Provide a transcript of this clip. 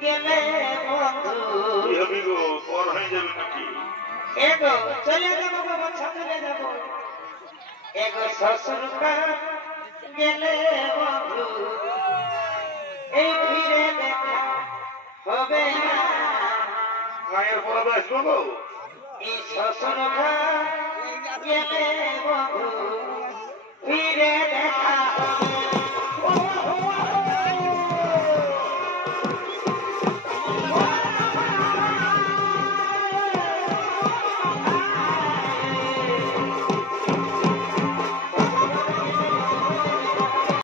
গেলে বন্ধু পর হয়ে যাবে নাকি এগো চলে যাবো বাবা চলে যাবো এগো শ্বশুর গেলে বন্ধু এই ফিরে দেখা হবে না মায়ের পরে আসবো গো এই শ্বশুর গেলে